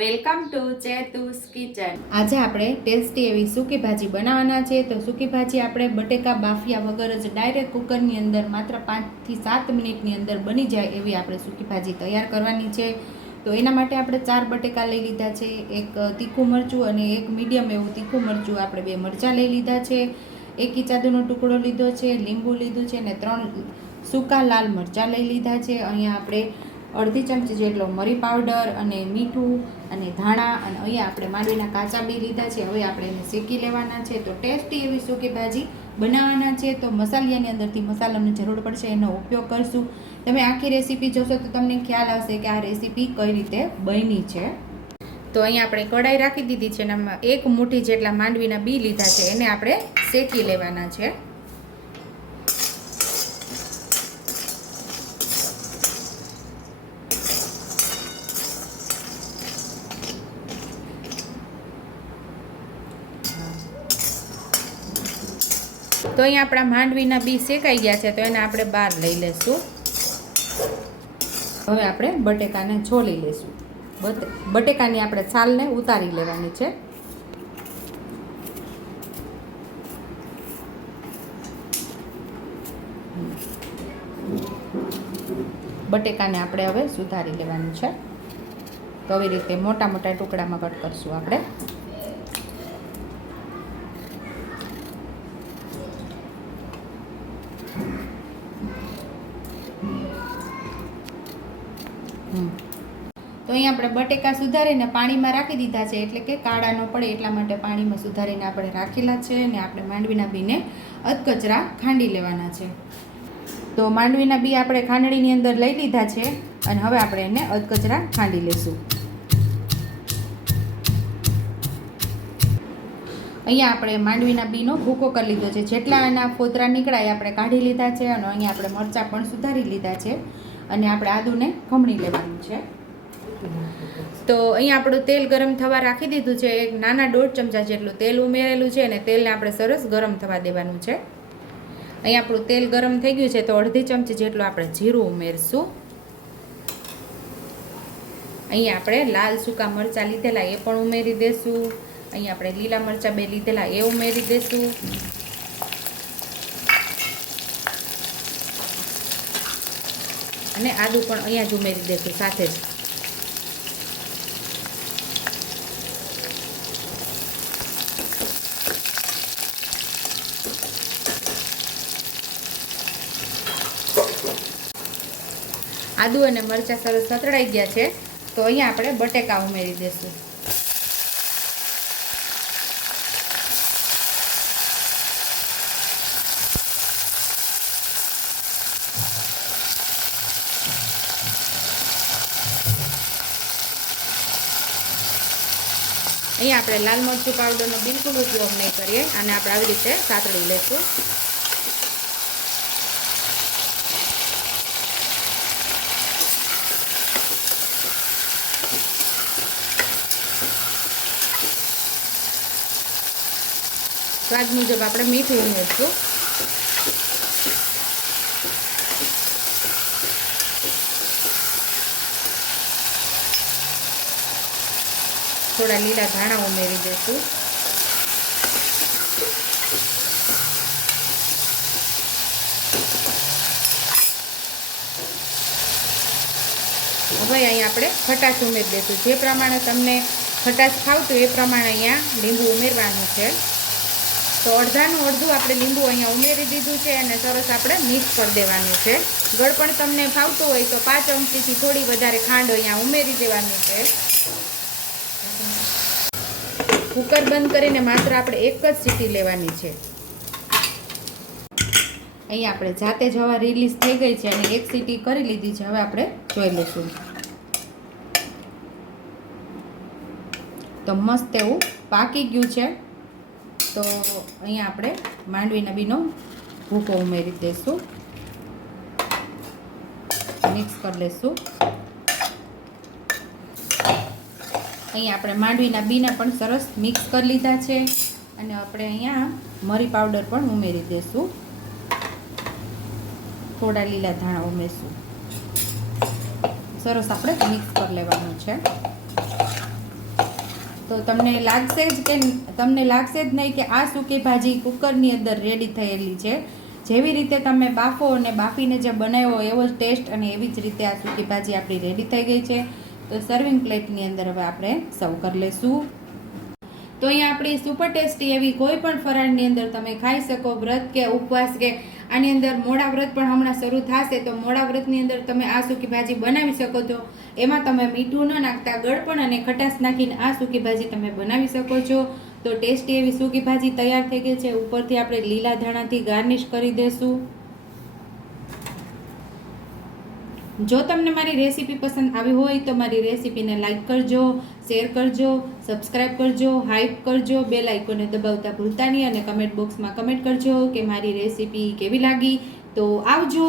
Welcome to ચેતુસ kitchen. આજે આપણે tasty એવી સૂકી ભાજી બનાવવાના છે। તો સૂકી ભાજી આપણે બટેકા બાફ્યા વગર જ ડાયરેક્ટ કુકરની અંદર માત્ર 5 થી 7 મિનિટની અંદર બની જાય એવી આપણે સૂકી ભાજી તૈયાર કરવાની છે। તો એના માટે આપણે 4 બટેકા લઈ લીધા છે, એક તીખું મરચું અને એક મીડિયમ એવું તીખું મરચું, આપણે 2 મરચાં લઈ લીધા છે, 1 ઇંચ આદુનો ટુકડો લીધો છે, લીંબુ લીધું છે અને 3 સૂકા લાલ મરચાં લઈ લીધા છે। અહીંયા આપણે અડધી ચમચી જેટલો મરી પાવડર અને મીઠું અને ધાણા અને અહીંયા આપણે માંડવીના કાચા બી લીધા છે। હવે આપણે એને શેકી લેવાના છે। તો ટેસ્ટી એવી સૂકી ભાજી બનાવવાના છે। તો મસાલિયાની અંદરથી મસાલાની જરૂર પડશે, એનો ઉપયોગ કરશું। તમે આખી રેસીપી જોશો તો તમને ખ્યાલ આવશે કે આ રેસીપી કઈ રીતે બની છે। તો અહીંયા આપણે કઢાઈ રાખી દીધી છે અને આમાં 1 મુઠ્ઠી જેટલા માંડવીના બી લીધા છે, એને આપણે શેકી લેવાના છે। તો અહીંયા આપણા માંડવીના બી શેકાઈ ગયા છે, તો એને આપણે બહાર લઈ લેશું। હવે આપણે બટેકાને છોલી લેશું। બટેકાની આપણે છાલને ઉતારી લેવાની છે। બટેકાને આપણે હવે સુધારી લેવાનું છે। તો આવી રીતે મોટા મોટા ટુકડામાં કટ કરશું આપણે। તો અહીંયા આપણે બટેકા સુધારીને પાણીમાં રાખી દીધા છે, એટલે કે કાળા ન પડે એટલા માટે પાણીમાં સુધારીને આપણે રાખેલા છે। અને આપણે માંડવીના બીને અધકચરા ખાંડી લેવાના છે। તો માંડવીના બી આપણે ખાંડણીની અંદર લઈ લીધા છે અને હવે આપણે એને અધકચરા ખાંડી લેશું। અહીંયા આપણે માંડવીના બીનો ભૂકો કરી લીધો છે, જેટલા એના ફોતરા નીકળાય આપણે કાઢી લીધા છે। અને અહીંયા આપણે મરચાં પણ સુધારી લીધા છે અને આપણે આદુને ખમણી લેવાનું છે। તો અહીંયા આપણું તેલ ગરમ થવા રાખી દીધું છે, એક નાના 1.5 ચમચા જેટલું તેલ ઉમેરેલું છે અને તેલને આપણે સરસ ગરમ થવા દેવાનું છે। અહીંયા આપણું તેલ ગરમ થઈ ગયું છે, તો અડધી ચમચી જેટલું આપણે જીરું ઉમેરશું। અહીંયા આપણે લાલ સૂકા મરચાં લીધેલા એ પણ ઉમેરી દેશું। અહીંયા આપણે લીલા મરચાં 2 લીધેલા એ ઉમેરી દેશું। અને આદુ પણ અહીંયા જ ઉમેરી દેશું સાથે જ। આદુ અને મરચાં સરસ સતળાઈ ગયા છે, તો અહીંયા આપણે બટેકા ઉમેરી દેશું। અહીંયા આપણે લાલ મરચું પાવડરનો બિલકુલ ઉપયોગ નહીં કરીએ અને આપણે આવી રીતે સાતળી લઈશું। સ્વાદ મુજબ આપણે મીઠું ઉમેરશું। થોડા લીલા ધાણા ઉમેરી દઈશું। હવે અહીંયા આપણે ખટાશ ઉમેરી દઈશું। જે પ્રમાણે તમને ખટાશ ખાવતું એ પ્રમાણે અહીંયા લીંબુ ઉમેરવાનું છે। તો અડધાનું અડધું આપણે લીંબુ અહીંયા ઉમેરી દીધું છે અને સરસ આપણે મિક્સ કરી દેવાનું છે। ગળપણ તમને ફાવતું હોય તો 5 ચમચીથી થોડી વધારે ખાંડ અહીંયા ઉમેરી દેવાની છે। કુકર બંધ કરીને માત્ર આપણે એક જ સીટી લેવાની છે। અહીંયા આપણે જાતે જ હવા રિલીઝ થઈ ગઈ છે અને એક સીટી કરી લીધી છે। હવે આપણે જોઈ લઈશું। તો મસ્ત એવું પાકી ગયું છે। તો અહીંયા આપણે માંડવીના બીનો ભૂકો ઉમેરી દઈશું, મિક્સ કરી લઈશું। અહીંયા આપણે માંડવીના બીને પણ સરસ મિક્સ કરી લીધા છે અને આપણે અહીંયા મરી પાવડર પણ ઉમેરી દઈશું। થોડા લીલા ધાણા ઉમેરશું। સરસ આપણે મિક્સ કરી લેવાનું છે। તો તમને લાગશે જ નહીં કે આ સૂકી ભાજી કુકરની અંદર રેડી થયેલી છે. જેવી રીતે તમે બાફો અને બાફીને જે બનાવ્યો એવો જ ટેસ્ટ અને એવી જ રીતે આ સૂકી ભાજી આપણી રેડી થઈ ગઈ છે. તો સર્વિંગ પ્લેટની અંદર હવે આપણે સર્વ કરી લઈશું. તો અહીંયા આપણી સુપર ટેસ્ટી એવી કોઈ પણ ફરાળની અંદર તમે ખાઈ શકો. વ્રત કે ઉપવાસ કે આની અંદર મોડા વ્રત પણ હમણાં શરૂ થશે તો મોડા વ્રતની અંદર તમે આ સૂકી ભાજી બનાવી શકો છો. એમાં તમે મીઠું ન નાખતા ગળપણ અને ખટાશ નાખીને આ સૂકી ભાજી તમે બનાવી શકો છો. તો ટેસ્ટી એવી સૂકી ભાજી તૈયાર થઈ ગઈ છે. ઉપરથી આપણે લીલા ધાણાથી ગાર્નિશ કરી દઈશું. જો તમને મારી રેસીપી પસંદ આવી હોય તો મારી રેસીપીને લાઈક કરજો, શેર કરજો, સબસ્ક્રાઈબ કરજો, હાઈપ કરજો, બેલ આઇકોનને દબાવતા ભૂલતા નહીં અને કમેન્ટ બોક્સમાં કમેન્ટ કરજો કે મારી રેસીપી કેવી લાગી. તો આવજો.